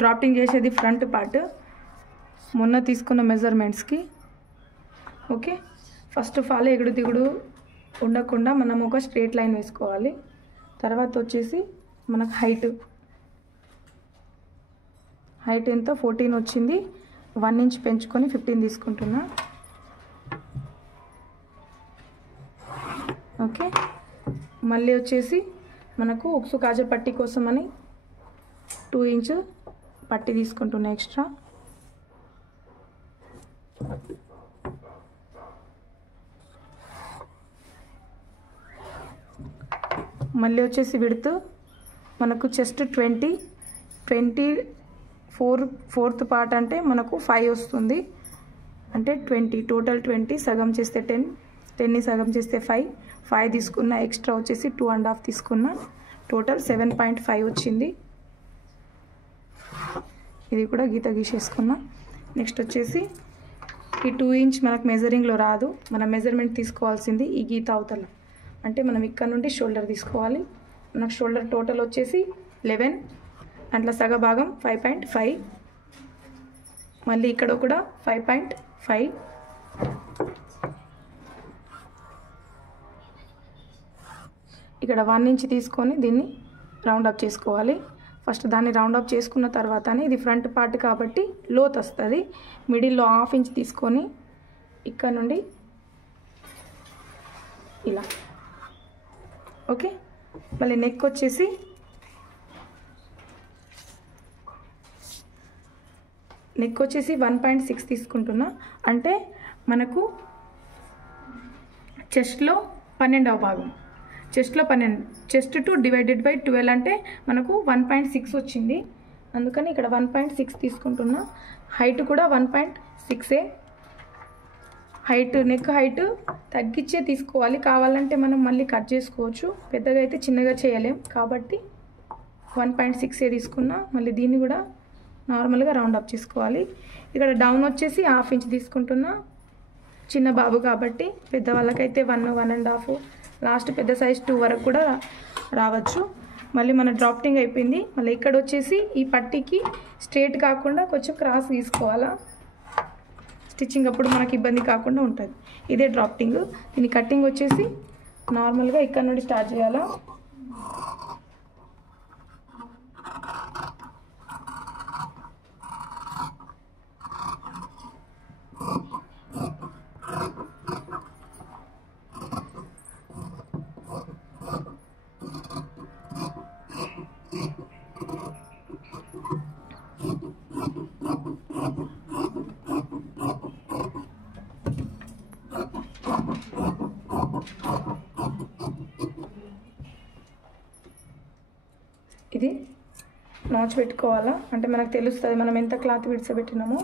Drafting చేసేది front part మొన్న తీసుకున్న మెజర్మెంట్స్కి. ఓకే, ఫస్ట్ ఆఫ్ ఆల్ ఎగుడు దిగుడు ఉండకుండా మనం ఒక స్ట్రేట్ లైన్ వేసుకోవాలి. తర్వాత వచ్చేసి మనకు హైట్ ఎంత 14 వచ్చింది, 1 ఇంచ్ పెంచుకొని 15 తీసుకుంటున్నా. ఓకే, మళ్ళీ వచ్చేసి మనకు ఉక్సు కాజా పట్టీ కోసం అని 2 ఇంచ్ పట్టీ తీసుకుంటున్నా ఎక్స్ట్రా. మళ్ళీ వచ్చేసి విడ్త్ మనకు చెస్ట్ 24th పార్ట్ అంటే మనకు 5 వస్తుంది, అంటే 20 టోటల్ 20 సగం చేస్తే 10ని సగం చేస్తే 5 తీసుకున్న, ఎక్స్ట్రా వచ్చేసి 2.5 తీసుకున్న, టోటల్ 7.5 వచ్చింది. ఇది కూడా గీత గీసేసుకున్నా. నెక్స్ట్ వచ్చేసి ఈ 2 ఇంచ్ మనకు మెజరింగ్లో రాదు, మనం మెజర్మెంట్ తీసుకోవాల్సింది ఈ గీత అవతల, అంటే మనం ఇక్కడ నుండి షోల్డర్ తీసుకోవాలి. మనకు షోల్డర్ టోటల్ వచ్చేసి 11, అట్లా సగ భాగం 5.5, మళ్ళీ ఇక్కడ కూడా 5.5. ఇక్కడ 1 ఇంచ్ తీసుకొని దీన్ని రౌండ్ అప్ చేసుకోవాలి. ఫస్ట్ దాన్ని రౌండ్ అప్ చేసుకున్న తర్వాతనే, ఇది ఫ్రంట్ పార్ట్ కాబట్టి లోత్ వస్తుంది, మిడిల్లో 1/2 ఇంచ్ తీసుకొని ఇక్కడ నుండి ఇలా. ఓకే, మళ్ళీ నెక్ వచ్చేసి నెక్ వచ్చేసి 1.6 తీసుకుంటున్నా, అంటే మనకు చెస్ట్లో 12వ భాగం, చెస్ట్లో 12, చెస్ట్ 2 డివైడెడ్ బై 12 అంటే మనకు 1.6 వచ్చింది, అందుకని ఇక్కడ 1.6 తీసుకుంటున్నా. హైట్ కూడా 1.6ఏ, హైట్ నెక్ హైట్ తగ్గించే తీసుకోవాలి, కావాలంటే మనం మళ్ళీ కట్ చేసుకోవచ్చు, పెద్దగా అయితే చిన్నగా చేయలేం కాబట్టి 1.6ఏ తీసుకున్నా. మళ్ళీ దీన్ని కూడా నార్మల్గా రౌండ్ అప్ చేసుకోవాలి. ఇక్కడ డౌన్ వచ్చేసి 1/2 ఇంచ్ తీసుకుంటున్నా, చిన్న బాబు కాబట్టి, పెద్దవాళ్ళకైతే 1, 1.5, లాస్ట్ పెద్ద సైజ్ 2 వరకు కూడా రావచ్చు. మళ్ళీ మన డ్రాఫ్టింగ్ అయిపోయింది. మళ్ళీ ఇక్కడ వచ్చేసి ఈ పట్టీకి స్ట్రేట్ కాకుండా కొంచెం క్రాస్ తీసుకోవాలా, స్టిచ్చింగ్ అప్పుడు మనకి ఇబ్బంది కాకుండా ఉంటుంది. ఇదే డ్రాఫ్టింగ్. దీని కటింగ్ వచ్చేసి నార్మల్గా ఇక్కడ నుండి స్టార్ట్ చేయాలా. ఇది నాచ్ పెట్టుకోవాలా, అంటే మనకు తెలుస్తుంది మనం ఎంత క్లాత్ విడిచబెట్టినామో.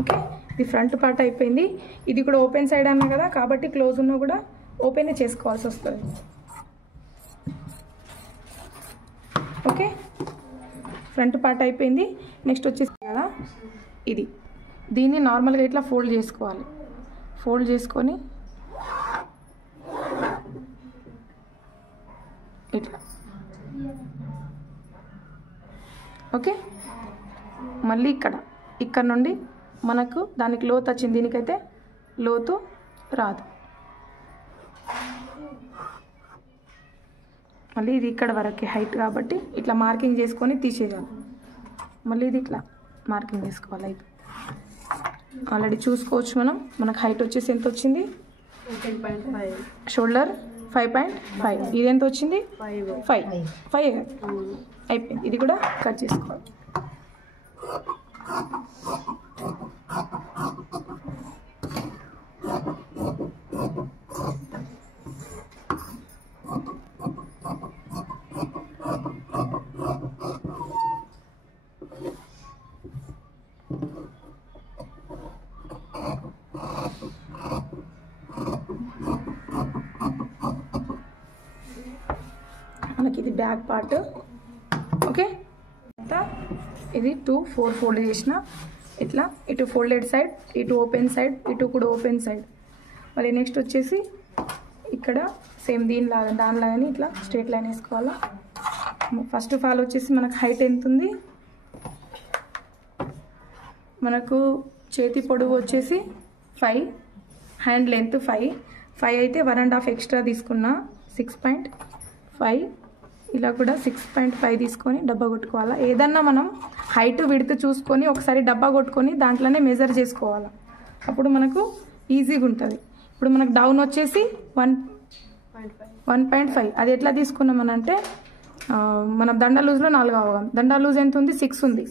ఓకే, ఇది ఫ్రంట్ పార్ట్ అయిపోయింది. ఇది కూడా ఓపెన్ సైడ్ అన్నా కదా, కాబట్టి క్లోజ్ ఉన్నా కూడా ఓపెనే చేసుకోవాల్సి వస్తుంది. ఓకే, ఫ్రంట్ పార్ట్ అయిపోయింది. నెక్స్ట్ వచ్చేసి కదా ఇది, దీన్ని నార్మల్గా ఇట్లా ఫోల్డ్ చేసుకోవాలి. ఫోల్డ్ చేసుకొని ఇట్లా. ఓకే, మళ్ళీ ఇక్కడ నుండి మనకు దానికి లోతు వచ్చింది, దీనికైతే లోతు రాదు. మళ్ళీ ఇది ఇక్కడ వరకే హైట్ కాబట్టి ఇట్లా మార్కింగ్ చేసుకొని తీసేయాలి. మళ్ళీ ఇది ఇట్లా మార్కింగ్ చేసుకోవాలి. ఇది ఆల్రెడీ చూసుకోవచ్చు మనకు హైట్ వచ్చేసి ఎంత వచ్చింది, 10.5, షోల్డర్ 5.5, ఇది ఎంత వచ్చింది 5 అయిపోయింది. ఇది కూడా కట్ చేసుకోవాలి. మనకి ఇది బ్యాక్ పార్ట్. ఓకే, ఇది 4 ఫోల్డ్ చేసిన ఇట్లా, ఇటు ఫోల్డెడ్ సైడ్, ఇటు ఓపెన్ సైడ్, ఇటు కూడా ఓపెన్ సైడ్. మళ్ళీ నెక్స్ట్ వచ్చేసి ఇక్కడ సేమ్ దానిలాగానే ఇట్లా స్ట్రేట్ లైన్ వేసుకోవాలా. ఫస్ట్ ఆఫ్ ఆల్ వచ్చేసి మనకు హైట్ ఎంత ఉంది మనకు చేతి పొడవు వచ్చేసి 5, హ్యాండ్ లెంత్ 5 అయితే 1.5 ఎక్స్ట్రా తీసుకున్నా 6.5. ఇలా కూడా 6.5 తీసుకొని డబ్బా కొట్టుకోవాలా. ఏదన్నా మనం హైట్ విడ్త్ చూసుకొని ఒకసారి డబ్బా కొట్టుకొని దాంట్లోనే మెజర్ చేసుకోవాలా, అప్పుడు మనకు ఈజీగా ఉంటుంది. ఇప్పుడు మనకు డౌన్ వచ్చేసి 1.5. అది ఎట్లా తీసుకున్నామనంటే మనం దండ లూజ్లో 4 అవగాం. దండ లూజ్ ఎంత ఉంది? 6 ఉంది.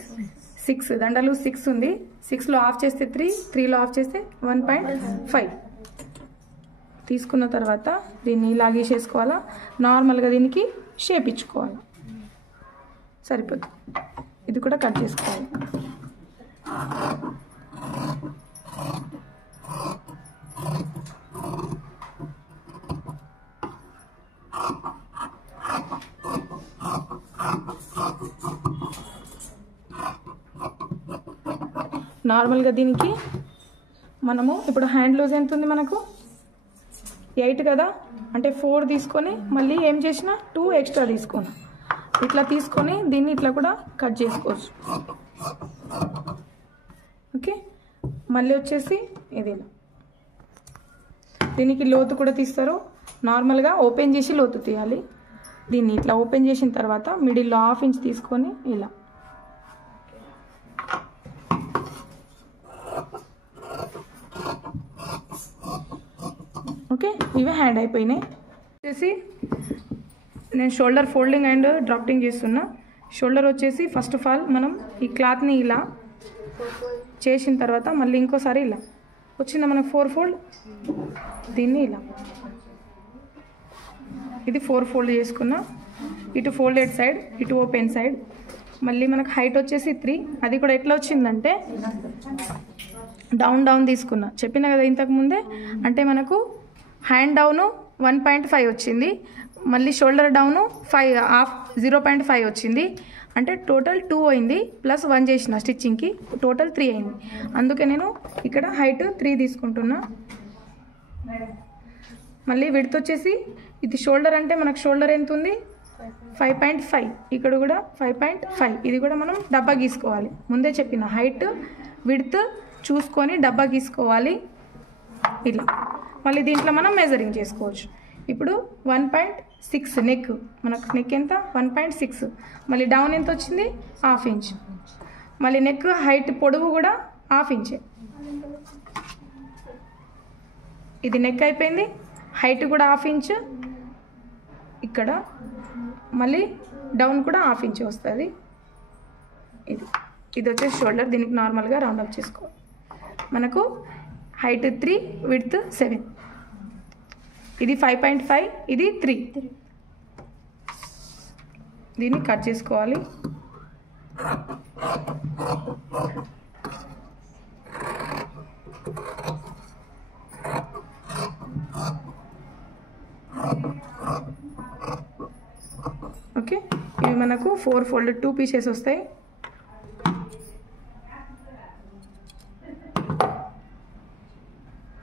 6 దండ లూజ్ 6 ఉంది. 6లో ఆఫ్ చేస్తే 3, 3లో ఆఫ్ చేస్తే 1.5 తీసుకున్న తర్వాత దీన్ని ఇలా గీసేసుకోవాలా. నార్మల్గా దీనికి షేప్ ఇచ్చుకోవాలి, సరిపోతుంది. ఇది కూడా కట్ చేసుకోవాలి. నార్మల్గా దీనికి మనము ఇప్పుడు హ్యాండ్ లూజ్ ఎంత ఉంది మనకు? 8 కదా, అంటే 4 తీసుకొని మళ్ళీ ఏం చేసిన 2 ఎక్స్ట్రా తీసుకున్నా. ఇట్లా తీసుకొని దీన్ని ఇట్లా కూడా కట్ చేసుకోవచ్చు. ఓకే, మళ్ళీ వచ్చేసి ఇది దీనికి లోతు కూడా తీస్తారు. నార్మల్గా ఓపెన్ చేసి లోతు తీయాలి. దీన్ని ఇట్లా ఓపెన్ చేసిన తర్వాత మిడిల్లో 1/2 ఇంచ్ తీసుకొని ఇలా ఓకే. ఇవే హ్యాండ్ అయిపోయినాయి. వచ్చేసి నేను షోల్డర్ ఫోల్డింగ్ అండ్ డ్రాఫ్టింగ్ చేస్తున్నా. షోల్డర్ వచ్చేసి ఫస్ట్ ఆఫ్ ఆల్ మనం ఈ క్లాత్ని ఇలా చేసిన తర్వాత మళ్ళీ ఇంకోసారి ఇలా వచ్చిందా మనకు 4 ఫోల్డ్, దీన్ని ఇలా ఇది 4 ఫోల్డ్ చేసుకున్నా. ఇటు ఫోల్డెడ్ సైడ్, ఇటు ఓపెన్ సైడ్. మళ్ళీ మనకు హైట్ వచ్చేసి 3. అది కూడా ఎట్లా వచ్చిందంటే డౌన్ తీసుకున్నా, చెప్పిన కదా ఇంతకుముందే. అంటే మనకు హ్యాండ్ డౌను 1.5 వచ్చింది, మళ్ళీ షోల్డర్ డౌను 0.5 వచ్చింది. అంటే టోటల్ 2 అయింది, ప్లస్ 1 చేసిన స్టిచ్చింగ్కి టోటల్ 3 అయింది. అందుకే నేను ఇక్కడ హైట్ 3 తీసుకుంటున్నా. మళ్ళీ విడ్త్ వచ్చేసి ఇది షోల్డర్ అంటే మనకు షోల్డర్ ఎంత ఉంది? 5.5. ఇక్కడ కూడా 5.5. ఇది కూడా మనం డబ్బా గీసుకోవాలి. ముందే చెప్పిన హైట్ విడ్త్ చూసుకొని డబ్బా గీసుకోవాలి ఇలా. మళ్ళీ దీంట్లో మనం మెజరింగ్ చేసుకోవచ్చు. ఇప్పుడు 1.6 నెక్, మనకు నెక్ ఎంత? 1.6. మళ్ళీ డౌన్ ఎంత వచ్చింది? 1/2 ఇంచ్. మళ్ళీ నెక్ హైట్ పొడవు కూడా 1/2 ఇంచే. ఇది నెక్ అయిపోయింది. హైట్ కూడా 1/2 ఇంచ్. ఇక్కడ మళ్ళీ డౌన్ కూడా 1/2 ఇంచ్ వస్తుంది. ఇది వచ్చేసి షోల్డర్. దీనికి నార్మల్గా రౌండ్ అప్ చేసుకోవాలి. మనకు హైట్ 3, విడ్త్ 7. ఇది 5.5, ఇది 3. దీన్ని కట్ చేసుకోవాలి. ఓకే, ఇవి మనకు 4 ఫోల్డెడ్ 2 పీసెస్ వస్తాయి.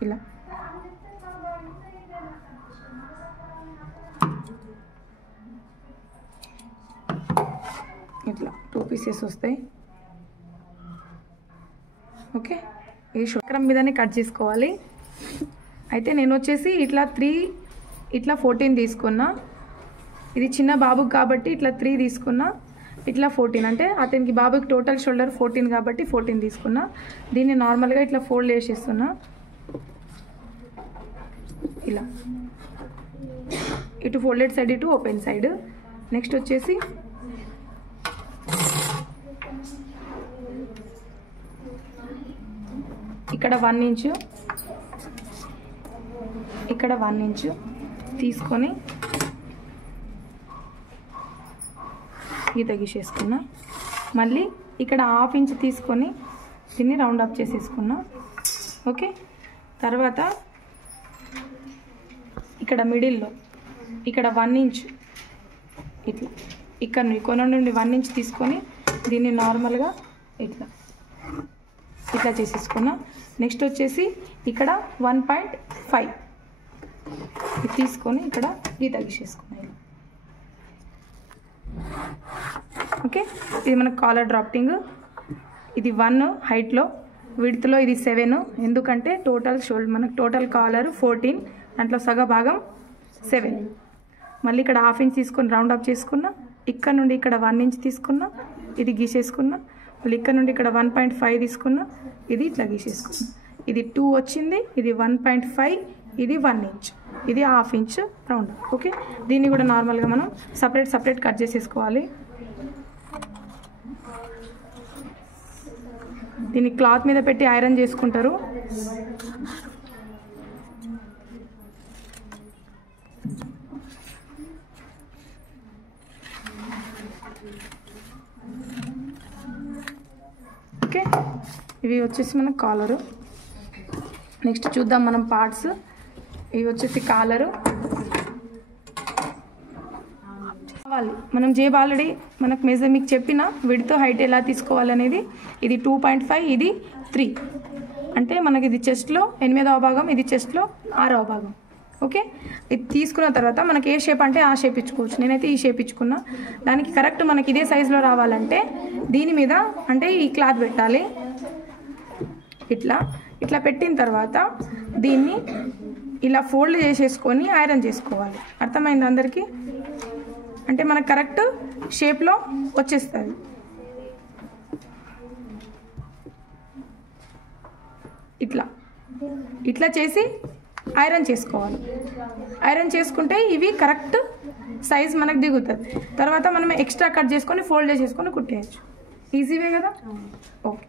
ఇలా ఇట్లా 2 పీసెస్ వస్తాయి. ఓకే, ఈ చక్రం మీదనే కట్ చేసుకోవాలి. అయితే నేను వచ్చేసి ఇట్లా 14 తీసుకున్నా. ఇది చిన్న బాబుకి కాబట్టి ఇట్లా 3 తీసుకున్నా. ఇట్లా 14 అంటే అతనికి బాబుకి టోటల్ షోల్డర్ 14 కాబట్టి 14 తీసుకున్నా. దీన్ని నార్మల్గా ఇట్లా ఫోల్డ్ చేసేస్తున్నా ఇలా. ఇటు ఫోల్డెడ్ సైడ్, ఇటు ఓపెన్ సైడ్. నెక్స్ట్ వచ్చేసి ఇక్కడ 1 ఇంచు, ఇక్కడ 1 ఇంచు తీసుకొని గీత గీసేసుకున్నా. మళ్ళీ ఇక్కడ 1/2 ఇంచ్ తీసుకొని దీన్ని రౌండ్ అప్ చేసేసుకున్నా. ఓకే, తర్వాత ఇక్కడ మిడిల్లో ఇక్కడ 1 ఇంచ్ ఇట్లా, ఇక్కడ కొన నుండి 1 ఇంచ్ తీసుకొని దీన్ని నార్మల్గా ఇట్లా చేసేసుకున్నా. నెక్స్ట్ వచ్చేసి ఇక్కడ 1.5 ఇది తీసుకొని ఇక్కడ గీత గీసేసుకున్నా. ఓకే, ఇది మనకు కాలర్ డ్రాఫ్టింగ్. ఇది 1 హైట్లో, విడ్త్లో ఇది 7, ఎందుకంటే టోటల్ మనకు టోటల్ కాలర్ 14, దాంట్లో సగ భాగం 7. మళ్ళీ ఇక్కడ ½ ఇంచ్ తీసుకొని రౌండ్ అప్ చేసుకున్నా, ఇక్కడ నుండి ఇక్కడ 1 ఇంచ్ తీసుకున్నా, ఇది గీసేసుకున్నా, మళ్ళీ ఇక్కడ నుండి ఇక్కడ 1.5 తీసుకున్నా, ఇది ఇట్లా గీసేసుకున్నా. ఇది 2 వచ్చింది, ఇది 1.5, ఇది 1 ఇంచ్, ఇది ½ ఇంచ్ రౌండ్. ఓకే, దీన్ని కూడా నార్మల్గా మనం సపరేట్ కట్ చేసేసుకోవాలి. దీన్ని క్లాత్ మీద పెట్టి ఐరన్ చేసుకుంటారు. ఓకే, ఇవి వచ్చేసి మన కాలరు. నెక్స్ట్ చూద్దాం మనం పార్ట్స్. ఇవి వచ్చేసి కాలరు. మనం జేబ్ ఆల్రెడీ మనకు మీకు చెప్పిన విడ్త్ హైట్ ఎలా తీసుకోవాలనేది. ఇది 2.5, ఇది 3. అంటే మనకి ఇది చెస్ట్లో 8వ భాగం, ఇది చెస్ట్లో 6వ భాగం. ఓకే, ఇది తీసుకున్న తర్వాత మనకి ఏ షేప్ అంటే ఆ షేప్ ఇచ్చుకోవచ్చు. నేనైతే ఈ షేప్ ఇచ్చుకున్నా. దానికి కరెక్ట్ మనకి ఇదే సైజులో రావాలంటే దీని మీద అంటే ఈ క్లాత్ పెట్టాలి. ఇట్లా పెట్టిన తర్వాత దీన్ని ఇలా ఫోల్డ్ చేసేసుకొని ఐరన్ చేసుకోవాలి. అర్థమైంది అందరికీ? అంటే మనకు కరెక్ట్ షేప్లో వచ్చేస్తుంది. ఇట్లా చేసి ఐరన్ చేసుకోవాలి. ఐరన్ చేసుకుంటే ఇవి కరెక్ట్ సైజ్ మనకు దిగుతుంది. తర్వాత మనం ఎక్స్ట్రా కట్ చేసుకొని ఫోల్డ్ చేసేసుకొని కుట్టేయచ్చు. ఈజీవే కదా? ఓకే.